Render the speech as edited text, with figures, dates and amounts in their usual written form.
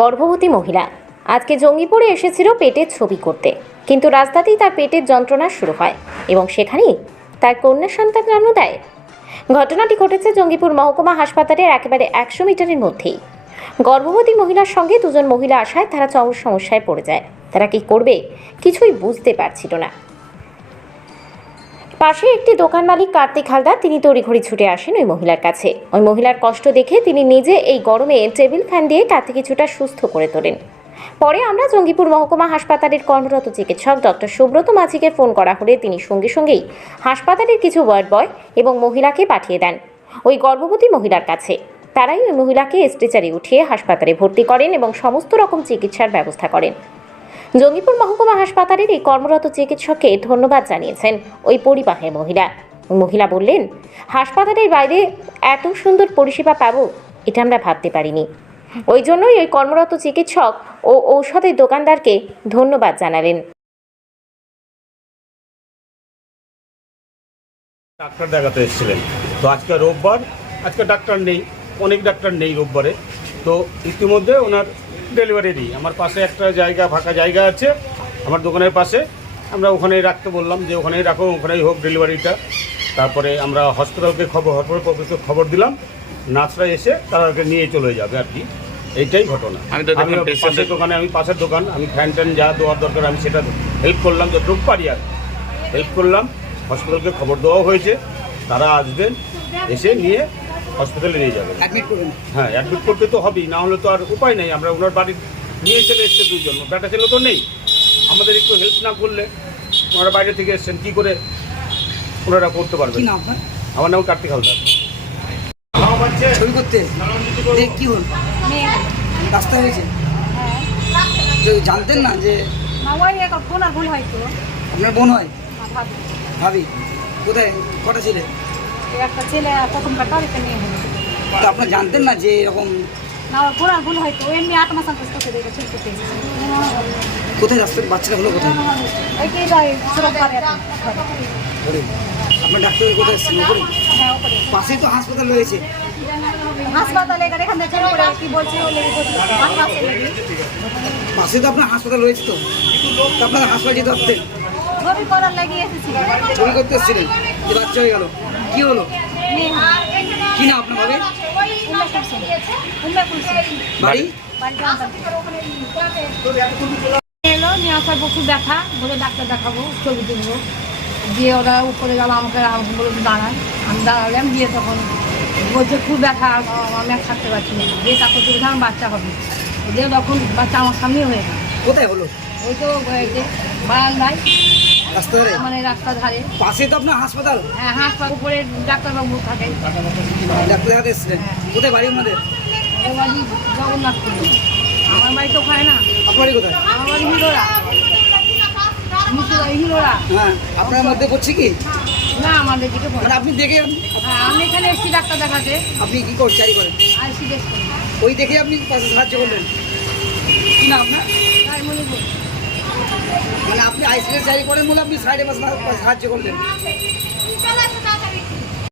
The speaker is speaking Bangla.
গর্ভবতী মহিলা আজকে জঙ্গিপুরে এসেছিল পেটের ছবি করতে, কিন্তু রাস্তাতেই তার পেটের যন্ত্রণা শুরু হয় এবং সেখানেই তার কন্যা সন্তান জন্ম দেয়। ঘটনাটি ঘটেছে জঙ্গিপুর মহকুমা হাসপাতালের একেবারে 100 মিটারের মধ্যেই। গর্ভবতী মহিলার সঙ্গে দুজন মহিলা আসায় তারা চরম সমস্যায় পড়ে যায়। তারা কি করবে কিছুই বুঝতে পারছিল না। পাশে একটি দোকান মালিক কার্তিক হালদার, তিনি তড়িঘড়ি ছুটে আসেন ওই মহিলার কাছে। ওই মহিলার কষ্ট দেখে তিনি নিজে এই গরমে টেবিল ফ্যান দিয়ে তাকে কিছুটা সুস্থ করে তোলেন। পরে আমরা জঙ্গিপুর মহকুমা হাসপাতালের কর্মরত চিকিৎসক ডক্টর সুব্রত মাঝিকে ফোন করা হলে তিনি সঙ্গে সঙ্গেই হাসপাতালের কিছু ওয়ার্ড বয় এবং মহিলাকে পাঠিয়ে দেন ওই গর্ভবতী মহিলার কাছে। তারাই ওই মহিলাকে স্ট্রেচারে উঠিয়ে হাসপাতালে ভর্তি করেন এবং সমস্ত রকম চিকিৎসার ব্যবস্থা করেন। জঙ্গিপুর মহকুমা হাসপাতালের এই কর্মরত চিকিৎসককে ধন্যবাদ জানিয়েছেন ওই পরিবাহের মহিলা বললেন, হাসপাতালের বাইরে এত সুন্দর পরিষেবা পাবো এটা আমরা ভাবতে পারিনি। ওই জন্যই ওই কর্মরত চিকিৎসক ও ঔষধের দোকানদারকে ধন্যবাদ জানালেন। ডাক্তার দেখাতে এসেছিলেন, তো আজকে রোববার, আজকে ডাক্তার নেই, অনেক ডাক্তার নেই রোববারে। তো ইতিমধ্যে ওনার ডেলিভারি দিই, আমার পাশে একটা জায়গা, ফাঁকা জায়গা আছে আমার দোকানের পাশে, আমরা ওখানেই রাখতে বললাম যে ওখানেই রাখো, ওখানেই হোক ডেলিভারিটা। তারপরে আমরা হসপিটালকে খবর দিলাম, নার্সরা এসে তাদেরকে নিয়ে চলে যাবে আর কি, এইটাই ঘটনা। আমি পাশের দোকান, আমি ফ্যান ট্যান যা দেওয়ার দরকার আমি সেটা হেল্প করলাম, যতটুকু পারি আর হেল্প করলাম। হসপিটালকে খবর দেওয়া হয়েছে, তারা আসবেন, এসে নিয়ে হসপিটালে নিয়ে যাবেন। হ্যাঁ, অ্যাডমিট করতে তো হবেই, না হলে তো আর উপায় নেই। আমরা ওনার বাড়ি নিয়ে চলে এসছে দুজন, বেটা ছেলে তো নেই, আমাদের একটু হেল্প না করলে ওনারা বাইরে থেকে এসছেন, কী করে ওনারা করতে পারবেন। আমার নাম কার্তিক হালদার। ছবি করতে কি হল রাস্তা হয়েছে, জানতেন না যে আপনার বোন হয়? ভাবি কোথায়, কটা ছেলে? একটা ছেলে প্রথম কাটা একটা মেয়ে হলো। তো আপনার জানতেন না যে এরকম? না, ঘোরা ভুল হয়তো এমনি 8 মাস আগে করতে দেখেছে। কোথায় রাস্তায় বাচ্চারা হলো কোথায়? এই যাই ছোট পারে আপনার ডাক্তার কোথায় এসেছেন? ওপরে? হ্যাঁ, ওপরে পাশেই তো হাসপাতাল রয়েছে। হাসপাতালে এখান থেকে চলে পড়ে কি বলছে ও লেগে পাশে তো আপনার হাসপাতাল রয়েছে, তো আপনার হাসপাতাল যেতে পারতেন। ছবি করার লাগিয়ে এসেছি, ছবি করতে এসেছিলেন, যে বাচ্চা হয়ে গেল, কি হলো? কি না আপনার ভাবে? বাড়ি এলো নিয়ে আসার পর খুব ব্যথা, বলে ডাক্তার দেখাবো, ছবি তুলবো। দিয়ে ওরা উপরে গেল, আমাকে বলে দাঁড়ান। আমি দাঁড়ালাম, দিয়ে তখন বলছে খুব ব্যথা, আমি আর থাকতে পারছি না। দিয়ে তারপর তুলছে আমার বাচ্চা হবে, দিয়ে তখন বাচ্চা আমার সামনেই হয়ে গেল। কোথায় হলো? ওই তো বারান্দায়, রাস্তা ধারে, মানে রাস্তার ধারে। পাশে তো আপনার হাসপাতাল? হ্যাঁ, হাসপাতাল উপরে ডাক্তারবাবু থাকে। ডাক্তার দেখাতে এসেছিলেন? কোথায় বাড়ি আপনাদের? ওর বাড়ি জগন্নাথপুর। আমার বাড়ি তো ওখানে না। আপনার বাড়ি কোথায়? আমার বাড়ি হিরোরা। হিরোরা। হ্যাঁ, আপনার মধ্যে পড়ছে কি না, আমাদের দিকে পড়ে। মানে আপনি দেখে? হ্যাঁ, আমি এখানে এসছি ডাক্তার দেখাতে। আপনি কি করছেন, চারি করেন? আর সি দেশ করি। ওই দেখে আপনি পাশে সাহায্য করলেন? কি না আপনার? তাই মনে করি। মানে আপনি আইসিএস জারি করেন বলে আপনি সাইডে পাশে সাহায্য করলেন?